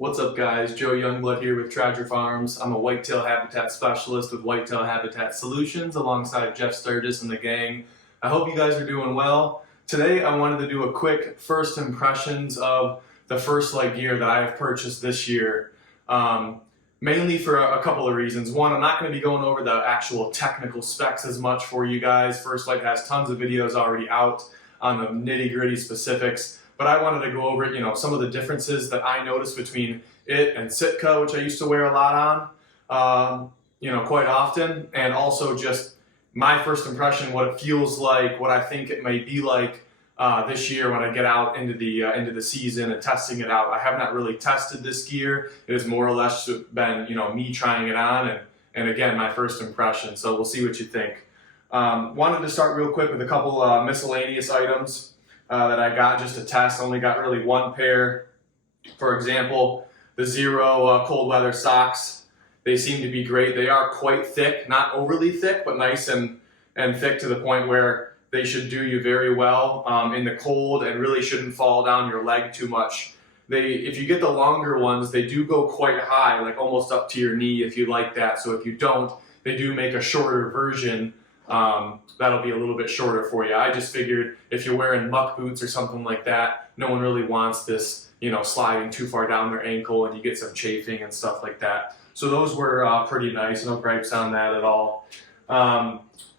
What's up guys, Joe Youngblood here with Treasure Farms. I'm a whitetail habitat specialist with Whitetail Habitat Solutions alongside Jeff Sturgis and the gang. I hope you guys are doing well. Today I wanted to do a quick first impressions of the first Lite gear that I have purchased this year. Mainly for a couple of reasons. One, I'm not going to be going over the actual technical specs as much for you guys. First Lite has tons of videos already out on the nitty-gritty specifics. But I wanted to go over, some of the differences that I noticed between it and Sitka, which I used to wear a lot on, quite often, and also just my first impression, what it feels like, what I think it may be like this year when I get out into the season and testing it out. I have not really tested this gear. It has more or less been, me trying it on, and again, my first impression. So we'll see what you think. Wanted to start real quick with a couple miscellaneous items that I got just to test. I only got really one pair. For example, the Zero cold weather socks. They seem to be great. They are quite thick, not overly thick, but nice and thick to the point where they should do you very well in the cold and really shouldn't fall down your leg too much. If you get the longer ones, they do go quite high, like almost up to your knee if you like that. So if you don't, they do make a shorter version. That'll be a little bit shorter for you. I just figured if you're wearing muck boots or something like that, no one really wants this, sliding too far down their ankle and you get some chafing and stuff like that. So those were pretty nice. No gripes on that at all.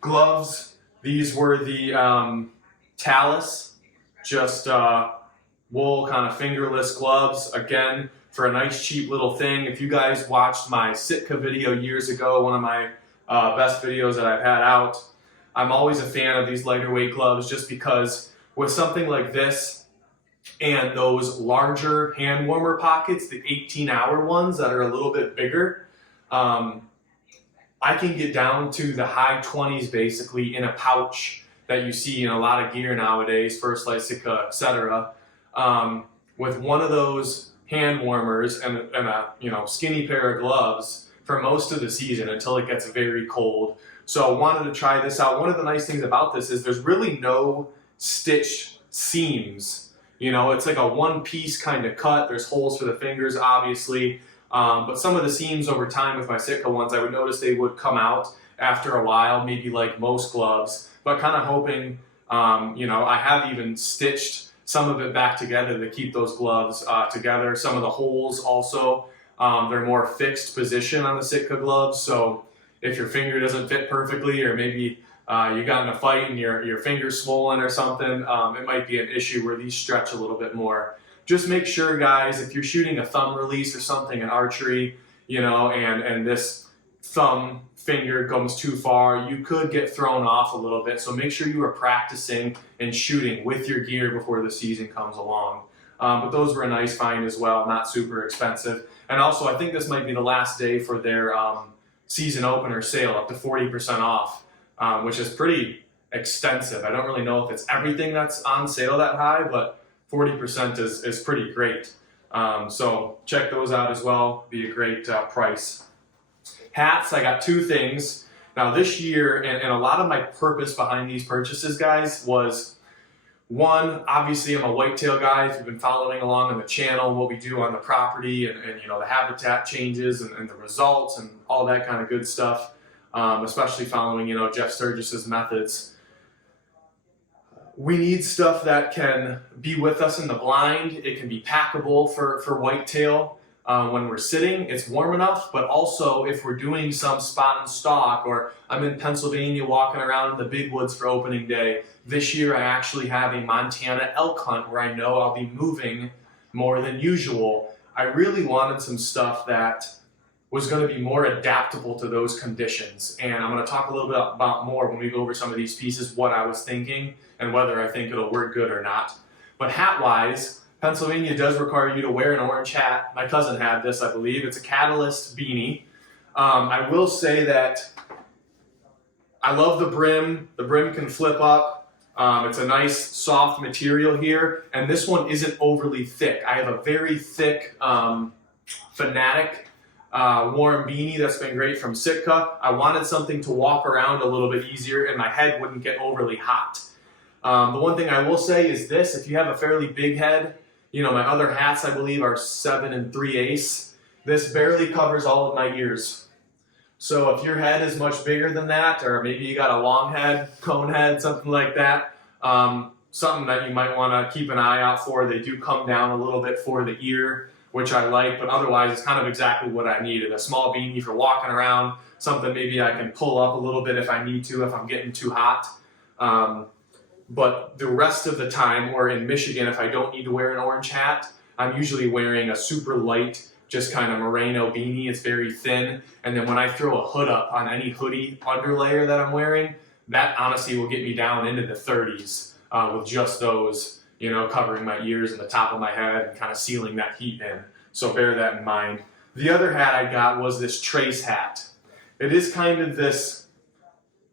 Gloves. These were the Talus, just wool kind of fingerless gloves. Again, for a nice cheap little thing. If you guys watched my Sitka video years ago, one of my best videos that I've had out, I'm always a fan of these lighter weight gloves just because with something like this and those larger hand warmer pockets, the 18-hour ones that are a little bit bigger, I can get down to the high 20s basically in a pouch that you see in a lot of gear nowadays, First Lite, Sitka, etc. With one of those hand warmers and a skinny pair of gloves for most of the season until it gets very cold. So I wanted to try this out. One of the nice things about this is there's really no stitched seams. It's like a one-piece kind of cut. There's holes for the fingers, obviously. But some of the seams over time with my Sitka ones, I would notice they would come out after a while, maybe like most gloves. But kind of hoping, I have even stitched some of it back together to keep those gloves together. Some of the holes also, they're more fixed position on the Sitka gloves. So if your finger doesn't fit perfectly, or maybe you got in a fight and your finger's swollen or something, it might be an issue where these stretch a little bit more. Just make sure, guys, if you're shooting a thumb release or something in archery, and this thumb finger goes too far, you could get thrown off a little bit. So make sure you are practicing and shooting with your gear before the season comes along. But those were a nice find as well, not super expensive. And also, I think this might be the last day for their season opener sale, up to 40% off, which is pretty extensive. I don't really know if it's everything that's on sale that high, but 40% is pretty great. So check those out as well. Be a great price. Hats, I got two things. Now this year, and a lot of my purpose behind these purchases, guys, was one, obviously I'm a whitetail guy. If you've been following along on the channel, what we do on the property and the habitat changes and the results and all that kind of good stuff, especially following, Jeff Sturgis's methods. We need stuff that can be with us in the blind. It can be packable for whitetail when we're sitting. It's warm enough, but also if we're doing some spot and stalk, or I'm in Pennsylvania walking around in the big woods for opening day. This year I actually have a Montana elk hunt where I know I'll be moving more than usual. I really wanted some stuff that was going to be more adaptable to those conditions. And I'm going to talk a little bit about more when we go over some of these pieces, what I was thinking and whether I think it'll work good or not. But hat-wise, Pennsylvania does require you to wear an orange hat. My cousin had this, I believe. It's a Catalyst beanie. I will say that I love the brim. The brim can flip up. It's a nice soft material here, and this one isn't overly thick. I have a very thick Fanatic warm beanie that's been great from Sitka. I wanted something to walk around a little bit easier and my head wouldn't get overly hot. The one thing I will say is this: if you have a fairly big head, You know, my other hats, I believe, are 7 3/8. This barely covers all of my ears. So if your head is much bigger than that, or maybe you got a long head, cone head, something like that, something that you might want to keep an eye out for. They do come down a little bit for the ear, which I like, but otherwise it's kind of exactly what I needed. A small beanie for walking around, something maybe I can pull up a little bit if I need to, if I'm getting too hot. But the rest of the time, or in Michigan, if I don't need to wear an orange hat, I'm usually wearing a super light, just kind of merino beanie. It's very thin. And then when I throw a hood up on any hoodie underlayer that I'm wearing, that honestly will get me down into the 30s with just those, you know, covering my ears and the top of my head and kind of sealing that heat in. So bear that in mind. The other hat I got was this trace hat. It is kind of this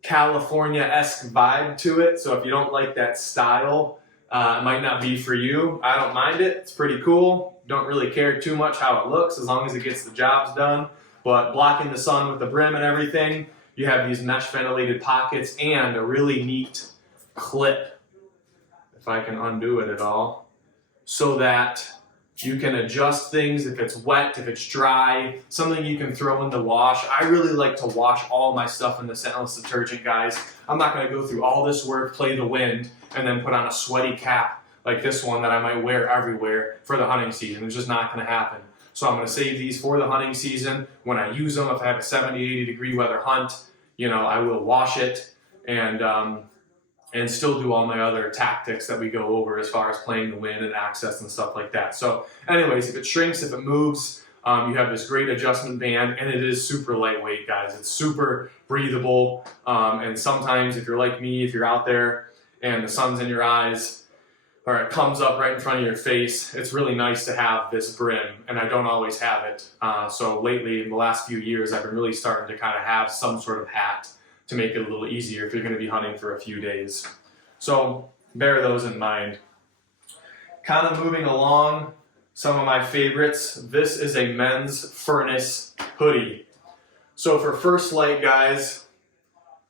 California-esque vibe to it, so if you don't like that style, it might not be for you. I don't mind it. It's pretty cool. Don't really care too much how it looks as long as it gets the jobs done. But blocking the sun with the brim and everything, you have these mesh ventilated pockets and a really neat clip, if I can undo it at all, so that you can adjust things if it's wet, if it's dry, something you can throw in the wash. I really like to wash all my stuff in the scentless detergent, guys. I'm not gonna go through all this work, play the wind, and then put on a sweaty cap like this one that I might wear everywhere for the hunting season. It's just not gonna happen. So I'm gonna save these for the hunting season. When I use them, if I have a 70, 80 degree weather hunt, you know, I will wash it and still do all my other tactics that we go over as far as playing the wind and access and stuff like that. So anyways, if it shrinks, if it moves, you have this great adjustment band, and it is super lightweight, guys. It's super breathable, and sometimes if you're like me, if you're out there and the sun's in your eyes, or it comes up right in front of your face, it's really nice to have this brim, and I don't always have it. So lately, in the last few years, I've been really starting to kind of have some sort of hat to make it a little easier if you're going to be hunting for a few days. So bear those in mind. Kind of moving along, some of my favorites. This is a men's furnace hoodie. So for First Lite guys,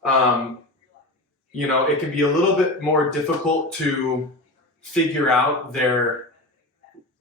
you know, it can be a little bit more difficult to figure out their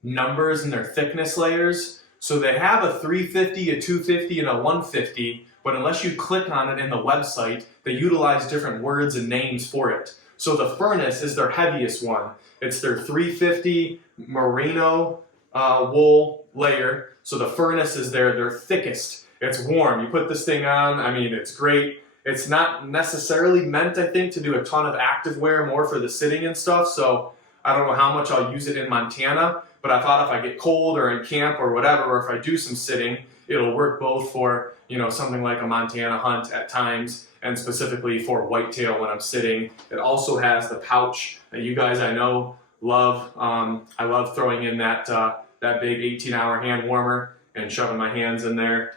numbers and their thickness layers. So they have a 350, a 250, and a 150, but unless you click on it in the website, they utilize different words and names for it. So the furnace is their heaviest one. It's their 350 merino wool layer. So the furnace is their thickest. It's warm. You put this thing on, I mean, it's great. It's not necessarily meant, I think, to do a ton of active wear, more for the sitting and stuff. So I don't know how much I'll use it in Montana, but I thought if I get cold or in camp or whatever, or if I do some sitting, it'll work both for, you know, something like a Montana hunt at times, and specifically for whitetail when I'm sitting. It also has the pouch that you guys I know love. I love throwing in that big 18-hour hand warmer and shoving my hands in there.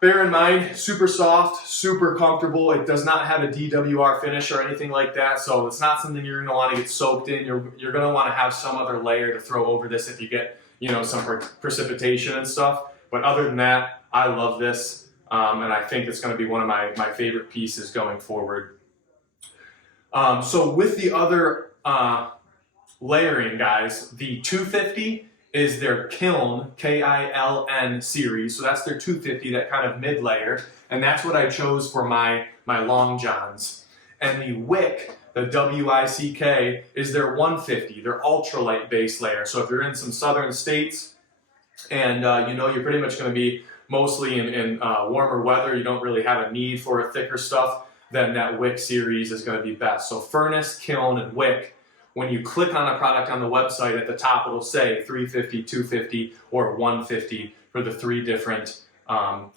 Bear in mind, super soft, super comfortable. It does not have a DWR finish or anything like that, so it's not something you're going to want to get soaked in. You're going to want to have some other layer to throw over this if you get, you know, some precipitation and stuff. But other than that, I love this, and I think it's going to be one of my favorite pieces going forward. So with the other layering, guys, the 250 is their Kiln, K-I-L-N series. So that's their 250, that kind of mid-layer. And that's what I chose for my long johns. And the Wick, the W-I-C-K, is their 150, their ultralight base layer. So if you're in some southern states and you know you're pretty much going to be mostly in warmer weather, you don't really have a need for a thicker stuff, then that Wick series is going to be best. So Furnace, Kiln, and Wick. When you click on a product on the website, at the top it'll say 350, 250, or 150 for the three different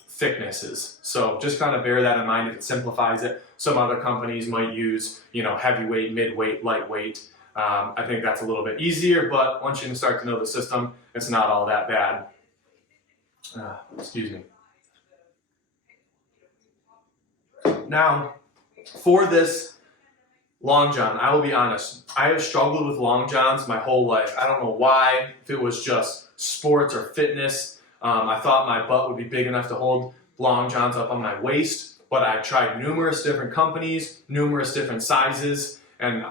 thicknesses. So just kind of bear that in mind if it simplifies it. Some other companies might use, you know, heavyweight, midweight, lightweight. I think that's a little bit easier, but once you can start to know the system, it's not all that bad. Excuse me. Now, for this long john, I will be honest, I have struggled with long johns my whole life. I don't know why, if it was just sports or fitness. I thought my butt would be big enough to hold long johns up on my waist, but I've tried numerous different companies, numerous different sizes, and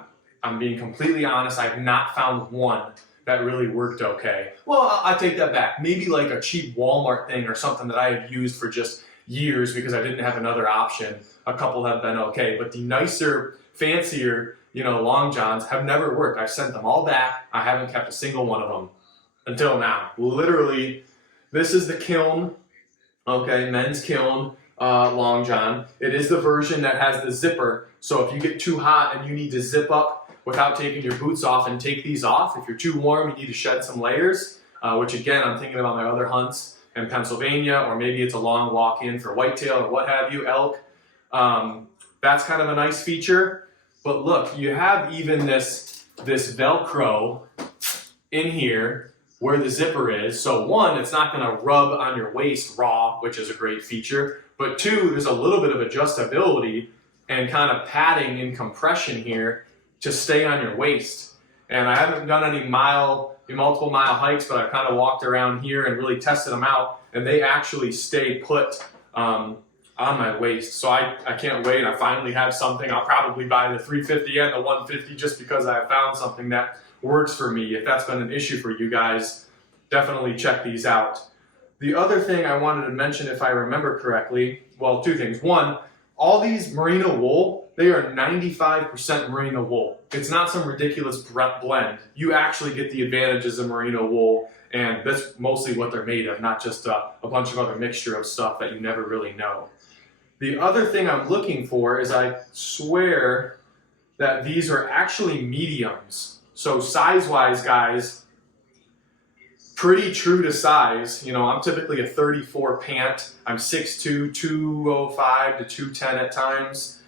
I'm being completely honest, I've not found one that really worked okay. Well, I take that back. Maybe like a cheap Walmart thing or something that I had used for just years because I didn't have another option. A couple have been okay, but the nicer, fancier, long johns have never worked. I've sent them all back. I haven't kept a single one of them until now. Literally, this is the Kiln, okay, men's Kiln long john. It is the version that has the zipper, so if you get too hot and you need to zip up without taking your boots off and take these off, if you're too warm, you need to shed some layers, which again, I'm thinking about my other hunts in Pennsylvania, or maybe it's a long walk in for whitetail or what have you, elk. That's kind of a nice feature. But look, you have even this Velcro in here where the zipper is. So one, it's not going to rub on your waist raw, which is a great feature. But two, there's a little bit of adjustability and kind of padding and compression here to stay on your waist. And I haven't done any multiple mile hikes, but I've kind of walked around here and really tested them out, and they actually stay put on my waist. So I can't wait. I finally have something. I'll probably buy the 350 and the 150 just because I found something that works for me. If that's been an issue for you guys, definitely check these out. The other thing I wanted to mention, if I remember correctly, well, two things. One, all these merino wool, they are 95% merino wool. It's not some ridiculous blend. You actually get the advantages of merino wool, and that's mostly what they're made of, not just a bunch of other mixture of stuff that you never really know. The other thing I'm looking for is I swear that these are actually mediums. So size-wise, guys, pretty true to size. I'm typically a 34 pant. I'm 6'2", 205 to 210 at times.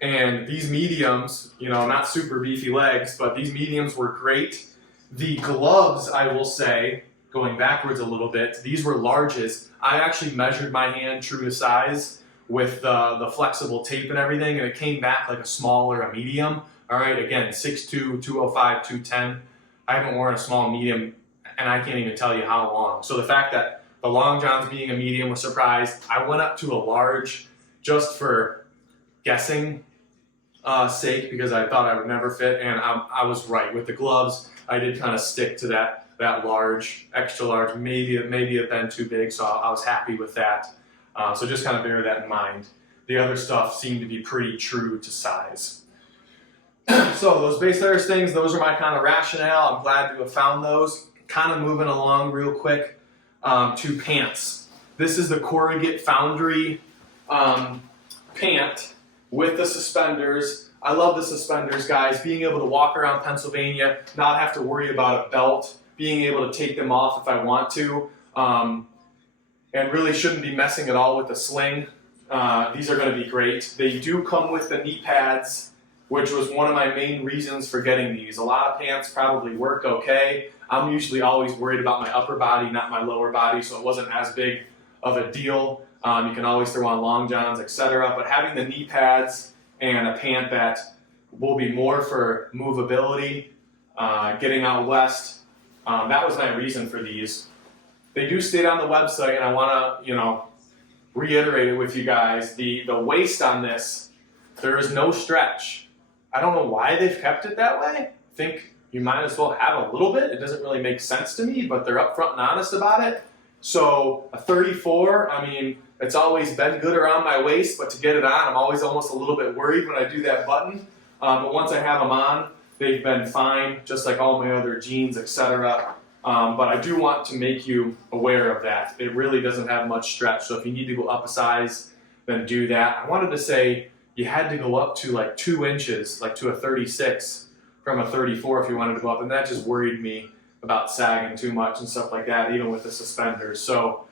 And these mediums, not super beefy legs, but these mediums were great. The gloves, I will say, going backwards a little bit, these were larges. I actually measured my hand true to size with the flexible tape and everything, and it came back like a small or a medium. All right, again, 6'2", 205, 210. I haven't worn a small medium, and I can't even tell you how long. So the fact that the long johns being a medium was surprised. I went up to a large just for guessing sake because I thought I would never fit, and I was right. With the gloves, I did kind of stick to that large, extra large, maybe have been too big, so I was happy with that. So just kind of bear that in mind. The other stuff seemed to be pretty true to size. So those base layers things, those are my kind of rationale. I'm glad to have found those. Kind of moving along real quick to pants. This is the Corrugate Foundry pant with the suspenders. I love the suspenders, guys. Being able to walk around Pennsylvania, not have to worry about a belt, being able to take them off if I want to, and really shouldn't be messing at all with the sling. These are going to be great. They do come with the knee pads, which was one of my main reasons for getting these. A lot of pants probably work okay. I'm usually always worried about my upper body, not my lower body, so it wasn't as big of a deal. You can always throw on long johns, etc. But having the knee pads and a pant that will be more for movability, getting out west, that was my reason for these. They do state on the website, and I want to, reiterate it with you guys. The waist on this, there is no stretch. I don't know why they've kept it that way. I think you might as well have a little bit. It doesn't really make sense to me, but they're upfront and honest about it. So a 34, I mean, it's always been good around my waist, but to get it on, I'm always almost a little bit worried when I do that button. But once I have them on, they've been fine, just like all my other jeans, etc. But I do want to make you aware of that. It really doesn't have much stretch, so if you need to go up a size, then do that. I wanted to say you had to go up to like 2 inches, like to a 36 from a 34 if you wanted to go up, and that just worried me about sagging too much and stuff like that, even with the suspenders. So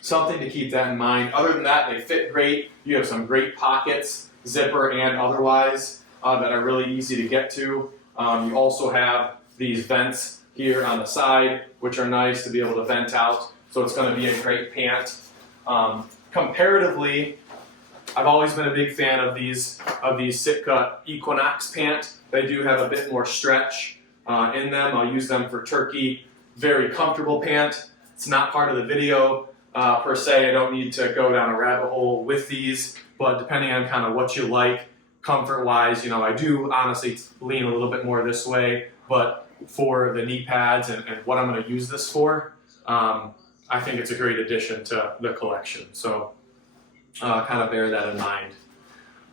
something to keep that in mind. Other than that, they fit great. You have some great pockets, zipper and otherwise, that are really easy to get to. You also have these vents here on the side, which are nice to be able to vent out. So it's going to be a great pant. Comparatively, I've always been a big fan of these Sitka Equinox pant. They do have a bit more stretch in them. I'll use them for turkey. Very comfortable pant. It's not part of the video per se. I don't need to go down a rabbit hole with these, but depending on kind of what you like, comfort-wise, I do honestly lean a little bit more this way. but for the knee pads and what I'm going to use this for, I think it's a great addition to the collection. So kind of bear that in mind.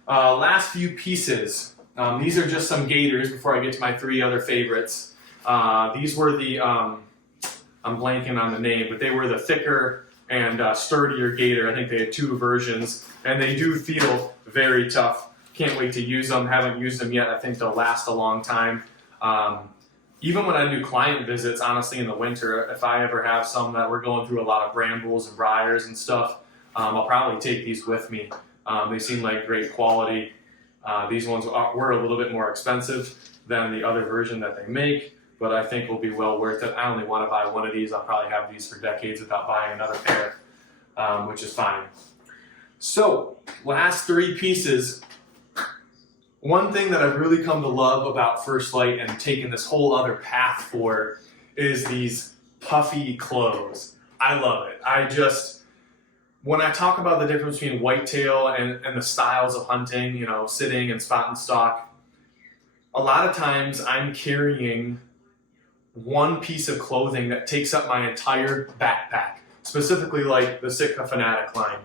Last few pieces. These are just some gaiters before I get to my 3 other favorites. These were the, I'm blanking on the name, but they were the thicker and sturdier gaiter. I think they had 2 versions, and they do feel very tough. Can't wait to use them. Haven't used them yet. I think they'll last a long time. Even when I do client visits, honestly, in the winter, if I ever have some that we're going through a lot of brambles and briars and stuff, I'll probably take these with me. They seem like great quality. These ones were a little bit more expensive than the other version that they make, but I think will be well worth it. I only want to buy one of these. I'll probably have these for decades without buying another pair, which is fine. So, last 3 pieces. One thing that I've really come to love about First Lite and taken this whole other path for is these puffy clothes. I love it. When I talk about the difference between whitetail and the styles of hunting, you know, sitting and spot and stalk, a lot of times I'm carrying one piece of clothing that takes up my entire backpack, specifically like the Sitka Fanatic line.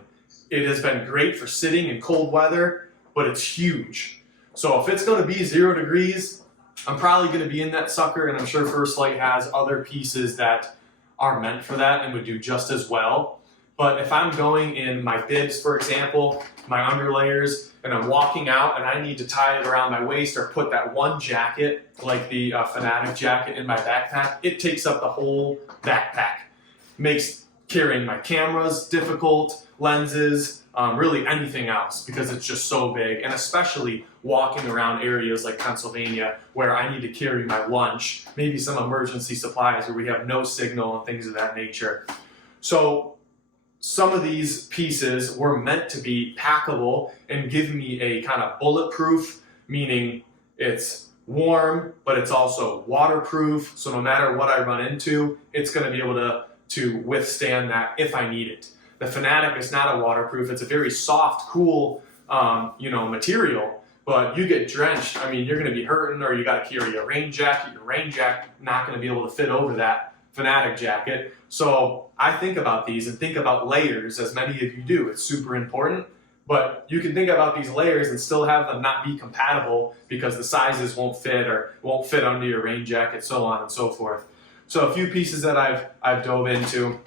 It has been great for sitting in cold weather, but it's huge. So if it's going to be 0 degrees, I'm probably going to be in that sucker, and I'm sure First Lite has other pieces that are meant for that and would do just as well. But if I'm going in my bibs, for example, my underlayers, and I'm walking out and I need to tie it around my waist or put that one jacket, like the Fanatic jacket, in my backpack, it takes up the whole backpack. Makes carrying my cameras difficult, lenses, really anything else, because it's just so big, and especially walking around areas like Pennsylvania where I need to carry my lunch, maybe some emergency supplies where we have no signal and things of that nature. So some of these pieces were meant to be packable and give me a kind of bulletproof, meaning it's warm, but it's also waterproof, so no matter what I run into, it's going to be able to withstand that if I need it. The Fanatic is not a waterproof. It's a very soft, cool, material, but you get drenched. I mean, you're going to be hurting, or you got to carry a rain jacket. Your rain jacket not going to be able to fit over that Fanatic jacket. So I think about these and think about layers, as many of you do. It's super important, but you can think about these layers and still have them not be compatible because the sizes won't fit or won't fit under your rain jacket, so on and so forth. So a few pieces that I've dove into.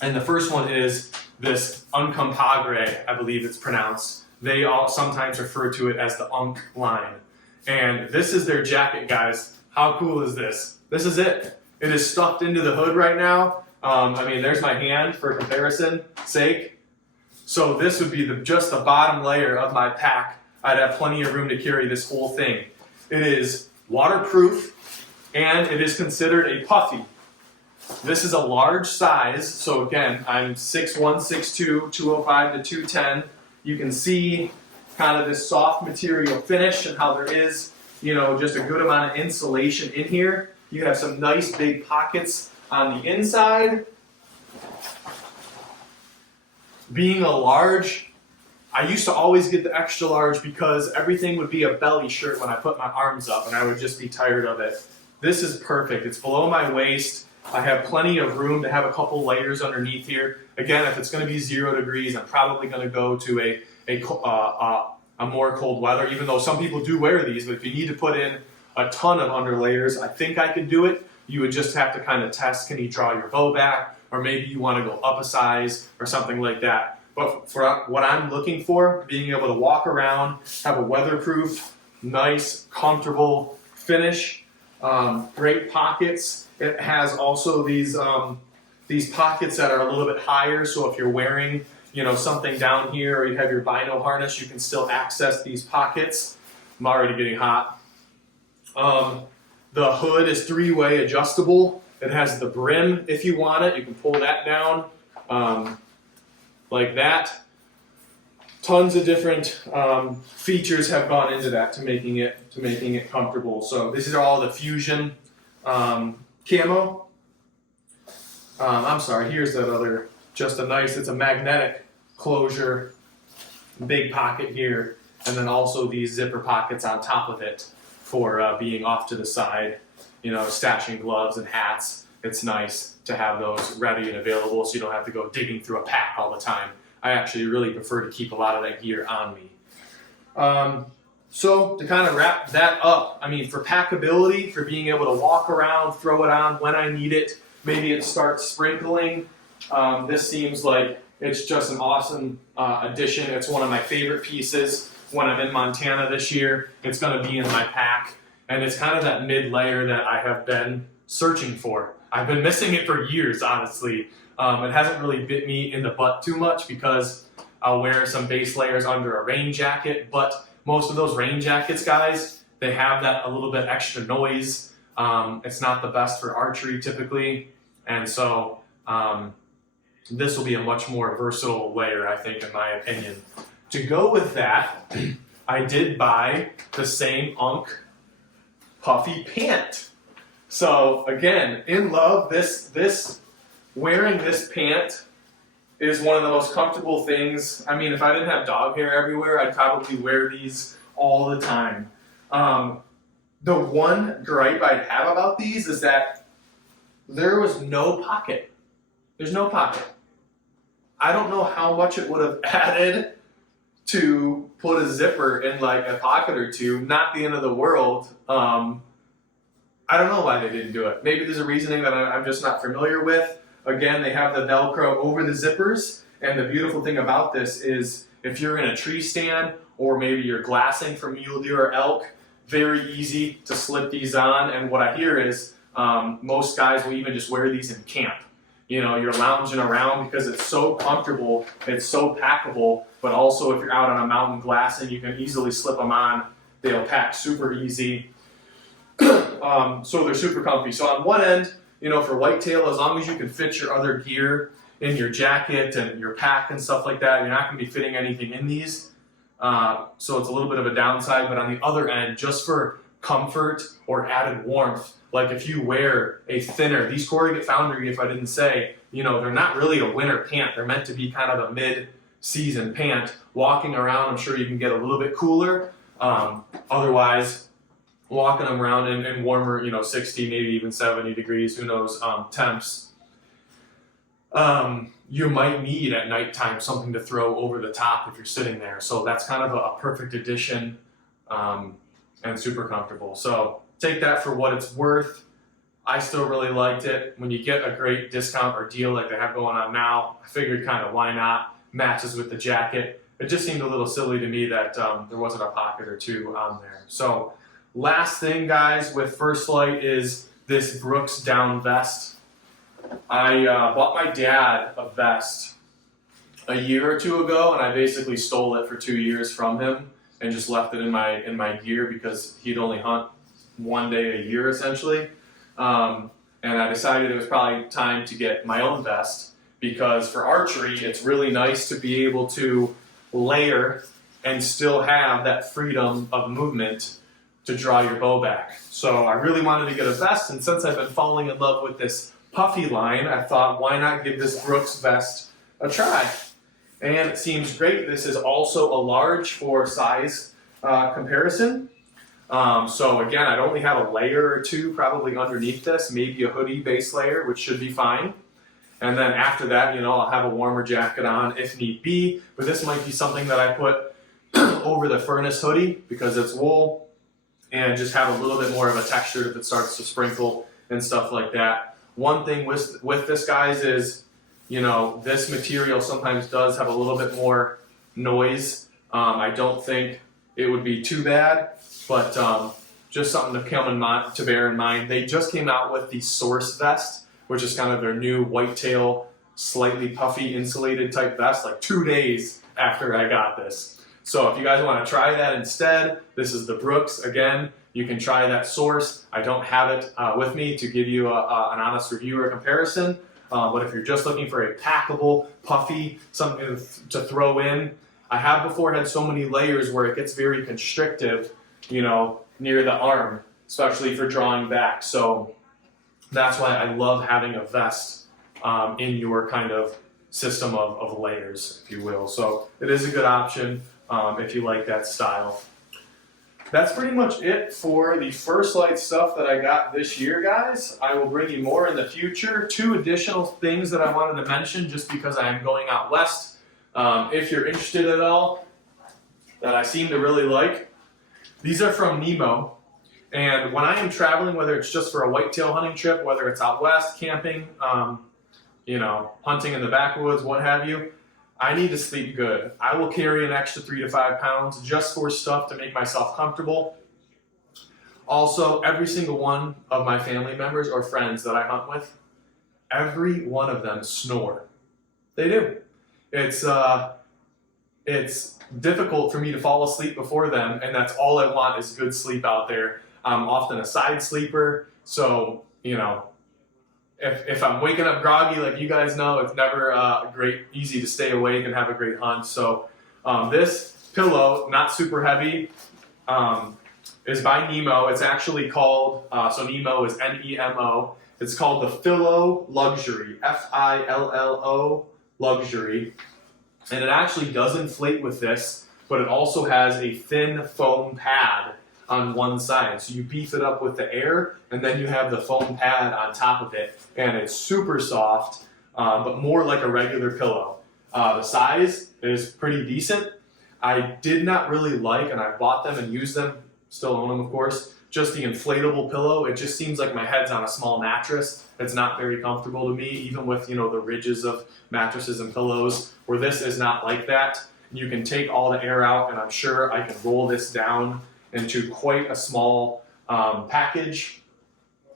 And the first one is this Uncompagre, I believe it's pronounced. They all sometimes refer to it as the Unk line. And this is their jacket, guys. How cool is this? This is it. It is stuffed into the hood right now. There's my hand for comparison sake. So this would be just the bottom layer of my pack. I'd have plenty of room to carry this whole thing. It is waterproof, and it is considered a puffy. This is a large size, so again, I'm 6'1", 6'2", 205 to 210. You can see kind of this soft material finish and how there is, just a good amount of insulation in here. You have some nice big pockets on the inside. Being a large, I used to always get the extra large because everything would be a belly shirt when I put my arms up and I would just be tired of it. This is perfect. It's below my waist. I have plenty of room to have a couple layers underneath here. Again, if it's going to be 0 degrees, I'm probably going to go to a more cold weather, even though some people do wear these. But if you need to put in a ton of underlayers, I think I could do it. You would just have to kind of test, can you draw your bow back? Or maybe you want to go up a size or something like that. But for what I'm looking for, being able to walk around, have a weatherproof, nice, comfortable finish, great pockets. It has also these pockets that are a little bit higher, so if you're wearing, something down here, or you have your bino harness, you can still access these pockets. I'm already getting hot. The hood is 3-way adjustable. It has the brim if you want it. You can pull that down like that. Tons of different features have gone into that to making it comfortable. So these are all the Fusion camo. Here's that other, it's a magnetic closure, big pocket here, and then also these zipper pockets on top of it for being off to the side. you know, stashing gloves and hats. It's nice to have those ready and available so you don't have to go digging through a pack all the time. I actually really prefer to keep a lot of that gear on me. So to kind of wrap that up, I mean, for packability, for being able to walk around, throw it on when I need it, maybe it starts sprinkling, this seems like it's just an awesome addition. It's one of my favorite pieces when I'm in Montana this year. It's going to be in my pack, and it's kind of that mid layer that I have been searching for. I've been missing it for years, honestly. It hasn't really bit me in the butt too much because I'll wear some base layers under a rain jacket, but most of those rain jackets, guys, they have that a little bit extra noise. It's not the best for archery typically, and so this will be a much more versatile layer, I think, in my opinion. To go with that, I did buy the same Unk puffy pant. So again, in love, wearing this pant is one of the most comfortable things. I mean, if I didn't have dog hair everywhere, I'd probably wear these all the time. The one gripe I'd have about these is that there was no pocket. There's no pocket. I don't know how much it would have added to put a zipper in like a pocket or two. Not the end of the world. I don't know why they didn't do it. Maybe there's a reasoning that I'm just not familiar with. Again, they have the Velcro over the zippers, and the beautiful thing about this is if you're in a tree stand or maybe you're glassing for mule deer or elk, very easy to slip these on. And what I hear is most guys will even just wear these in camp. You know, you're lounging around because it's so comfortable, it's so packable, but also if you're out on a mountain glassing, you can easily slip them on. They'll pack super easy. So they're super comfy. So on one end, you know, for whitetail, as long as you can fit your other gear in your jacket and your pack and stuff like that, you're not going to be fitting anything in these. So it's a little bit of a downside, but on the other end, just for comfort or added warmth, like if you wear a thinner, these Corrugate Foundry, if I didn't say, you know, they're not really a winter pant. They're meant to be kind of a mid-season pant. Walking around, I'm sure you can get a little bit cooler. Otherwise, walking them around in warmer, you know, 60, maybe even 70 degrees, who knows, temps. You might need at nighttime something to throw over the top if you're sitting there. So that's kind of a perfect addition and super comfortable. So take that for what it's worth. I still really liked it. When you get a great discount or deal like they have going on now, I figured kind of why not, matches with the jacket. It just seemed a little silly to me that there wasn't a pocket or two on there. So last thing, guys, with First Lite is this Brooks down vest. I bought my dad a vest a year or two ago, and I basically stole it for 2 years from him and just left it in my gear because he'd only hunt one day a year essentially. And I decided it was probably time to get my own vest because for archery, it's really nice to be able to layer and still have that freedom of movement to draw your bow back. So I really wanted to get a vest, and since I've been falling in love with this puffy line, I thought, why not give this Brooks vest a try? And it seems great. This is also a large for size comparison. So again, I'd only have a layer or two probably underneath this, maybe a hoodie base layer, which should be fine. And then after that, you know, I'll have a warmer jacket on if need be, but this might be something that I put over the furnace hoodie because it's wool and just have a little bit more of a texture if it starts to sprinkle and stuff like that. One thing with this, guys, is, you know, this material sometimes does have a little bit more noise. I don't think it would be too bad, but just something to bear in mind. They just came out with the Source vest, which is kind of their new whitetail, slightly puffy insulated type vest, like 2 days after I got this. So if you guys want to try that instead, this is the Brooks. Again, you can try that Source. I don't have it with me to give you an honest review or comparison, but if you're just looking for a packable, puffy, something to throw in, I have before had so many layers where it gets very constrictive, you know, near the arm, especially for drawing back. So that's why I love having a vest in your kind of system of layers, if you will. So it is a good option if you like that style. that's pretty much it for the First Lite stuff that I got this year, guys. I will bring you more in the future. 2 additional things that I wanted to mention just because I am going out west. If you're interested at all, that I seem to really like. These are from Nemo. And when I am traveling, whether it's just for a whitetail hunting trip, whether it's out west, camping, you know, hunting in the backwoods, what have you, I need to sleep good. I will carry an extra 3 to 5 pounds just for stuff to make myself comfortable. Also, every single one of my family members or friends that I hunt with, every one of them snore. They do. It's difficult for me to fall asleep before them, and that's all I want is good sleep out there. I'm often a side sleeper, so, you know, if I'm waking up groggy, like you guys know, it's never easy to stay awake and have a great hunt. So this pillow, not super heavy, is by Nemo. It's actually called, so Nemo is N-E-M-O. It's called the Philo Luxury, F-I-L-L-O Luxury. And it actually does inflate with this, but it also has a thin foam pad on one side. So you beef it up with the air, and then you have the foam pad on top of it. And it's super soft, but more like a regular pillow. The size is pretty decent. I did not really like, and I bought them and used them, still own them of course, just the inflatable pillow. It just seems like my head's on a small mattress. It's not very comfortable to me, even with, you know, the ridges of mattresses and pillows, where this is not like that. You can take all the air out, and I'm sure I can roll this down into quite a small package,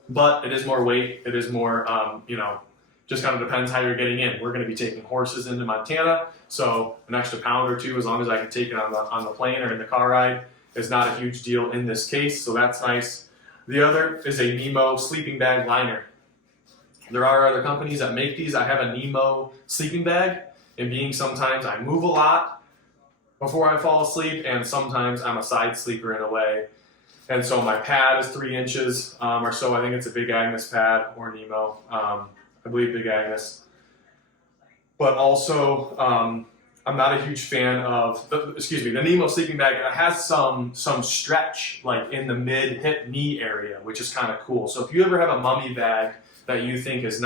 but it is more weight. It is more, you know, just kind of depends how you're getting in. We're going to be taking horses into Montana, so an extra pound or 2, as long as I can take it on the plane or in the car ride, is not a huge deal in this case, so that's nice. The other is a Nemo sleeping bag liner. There are other companies that make these. I have a Nemo sleeping bag, and being sometimes I move a lot before I fall asleep, and sometimes I'm a side sleeper in a way. And so my pad is 3 inches or so. I think it's a Big Agnes pad or Nemo. I believe Big Agnes. But also, I'm not a huge fan of, the Nemo sleeping bag. It has some stretch like in the mid-hip knee area, which is kind of cool. So if you ever have a mummy bag that you think is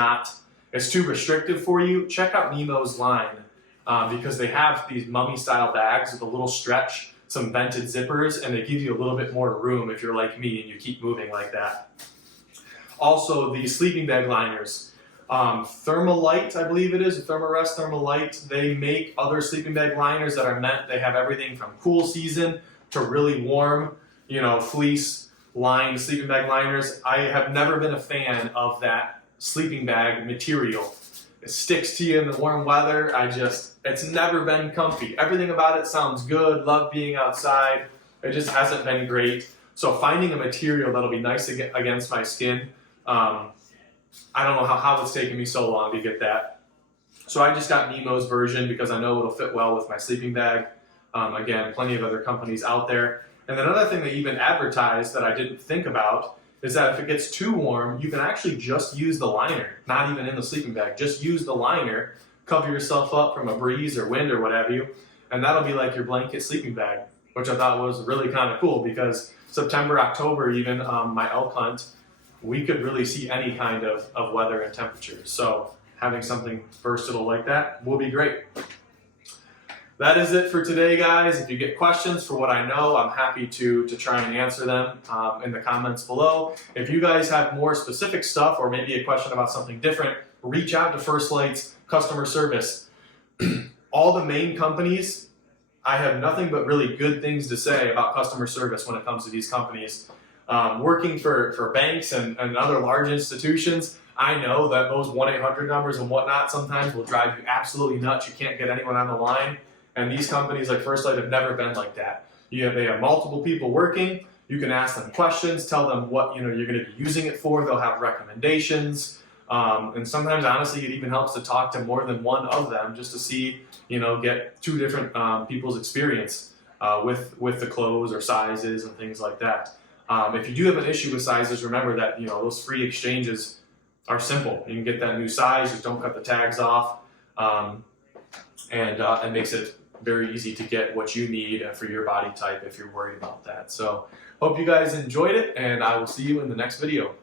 too restrictive for you, check out Nemo's line. Because they have these mummy-style bags with a little stretch, some vented zippers, and they give you a little bit more room if you're like me and you keep moving like that. Also, the sleeping bag liners. Thermalite, I believe it is, Thermarest, Thermalite, they make other sleeping bag liners that are meant, they have everything from cool season to really warm, you know, fleece-lined sleeping bag liners. I have never been a fan of that sleeping bag material. It sticks to you in the warm weather. It's never been comfy. Everything about it sounds good, love being outside. It just hasn't been great. So finding a material that'll be nice against my skin, I don't know how it's taken me so long to get that. So I just got Nemo's version because I know it'll fit well with my sleeping bag. Again, plenty of other companies out there. And then another thing they even advertised that I didn't think about is that if it gets too warm, you can actually just use the liner, not even in the sleeping bag. Just use the liner, cover yourself up from a breeze or wind or what have you, and that'll be like your blanket sleeping bag, which I thought was really kind of cool because September, October, even my elk hunt, we could really see any kind of weather and temperature. So having something versatile like that will be great. That is it for today, guys. If you get questions for what I know, I'm happy to try and answer them in the comments below. If you guys have more specific stuff or maybe a question about something different, reach out to First Lite's customer service. All the main companies, I have nothing but really good things to say about customer service when it comes to these companies. Working for banks and other large institutions, I know that those 1-800 numbers and whatnot sometimes will drive you absolutely nuts. You can't get anyone on the line. And these companies like First Lite have never been like that. They have multiple people working. You can ask them questions, tell them what you're going to be using it for. They'll have recommendations. And sometimes, honestly, it even helps to talk to more than one of them just to see, get 2 different people's experience with the clothes or sizes and things like that. If you do have an issue with sizes, remember that those free exchanges are simple. You can get that new size, just don't cut the tags off, and it makes it very easy to get what you need for your body type if you're worried about that. So hope you guys enjoyed it, and I will see you in the next video.